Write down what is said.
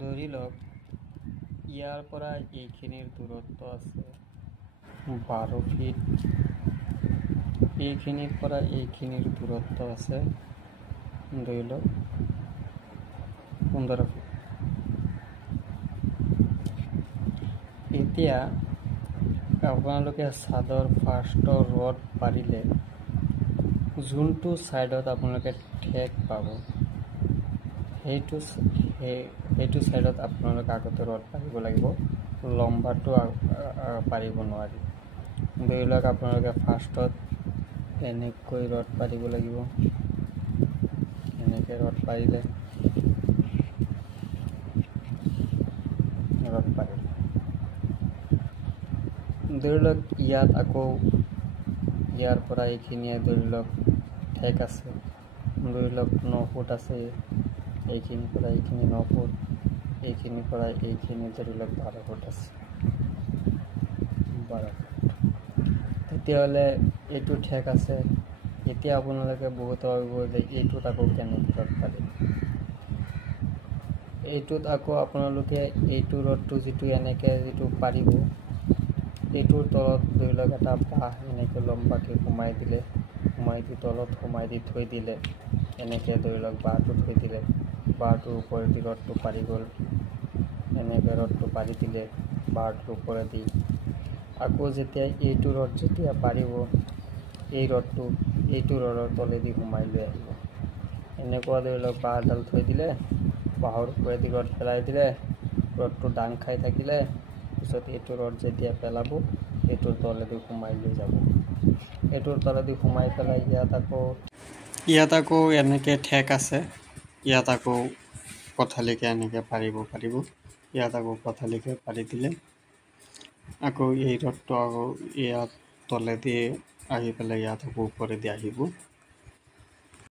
ধৰি লওক ইয়াৰ পৰা এইখিনিৰ দূৰত্ব আছে 12 ফিট, এইখিনিৰ পৰা এইখিনিৰ দূৰত্ব আছে ধৰি লওক 15 ফিট। এতিয়া আপোনালোকে ছাদৰ ফাৰ্ষ্টৰ ৰড পাৰিলে যোনটো ছাইডত আপোনালোকে ঠেক পাব সেইটো ছাইডত আপোনালোকে আগতে ৰড পাৰিব লাগিব, লম্বাটো পাৰিব নোৱাৰি। ধৰি লওক আপোনালোকে ফাৰ্ষ্টত এনেকৈ ৰড পাৰিব লাগিব, এনেকৈ ৰড পাৰিলে ধৰি লওক ইয়াত আকৌ ইয়াৰ পৰা এইখিনিয়ে ধৰি লওক ঠেক আছে, ধৰি লওক 9 ফুট আছে, এইখিনিৰ পৰা এইখিনি 9 ফুট, এইখিনিৰ পৰা এইখিনি ধৰি লওক 12 ফুট আছে, 12 ফুট। তেতিয়াহ'লে এইটো ঠেক আছে। এতিয়া আপোনালোকে বহুত ভাবিব যে এইটোত আকৌ কেনেকৈ ৰড পাৰিব। এইটোত আকৌ আপোনালোকে এইটো ৰডটো যিটো এনেকৈ যিটো পাৰিব, এইটোৰ তলত ধৰি লওক এটা বাঁহ এনেকৈ লম্বাকৈ সোমাই দি তলত সোমাই দি থৈ দিলে, এনেকৈ ধৰি লওক বাঁহটো থৈ দিলে, বাঁহটোৰ ওপৰেদি ৰডটো পাৰি গ'ল, এনেকৈ ৰডটো পাৰি দিলে বাঁহটোৰ ওপৰেদি। আকৌ যেতিয়া এইটো ৰড যেতিয়া পাৰিব, এই ৰডটো এইটো ৰডৰ তলেদি সোমাই লৈ আহিব। এনেকুৱা ধৰি লওক বাঁহডাল থৈ দিলে, বাঁহৰ ওপৰেদি ৰড পেলাই দিলে, ৰডটো দাং খাই থাকিলে, পিছত এইটো ৰড যেতিয়া পেলাব এইটোৰ তলেদি সোমাই লৈ যাব। এইটোৰ তলেদি সোমাই পেলাই ইয়াত আকৌ এনেকৈ ঠেক আছে, ইয়াত আকৌ পথালিকৈ এনেকৈ পাৰিব, ইয়াত আকৌ পথালিকৈ পাৰি দিলে আকৌ এই ৰডটো আকৌ ইয়াত তলেদি আহি পেলাই ইয়াত আকৌ ওপৰেদি আহিব।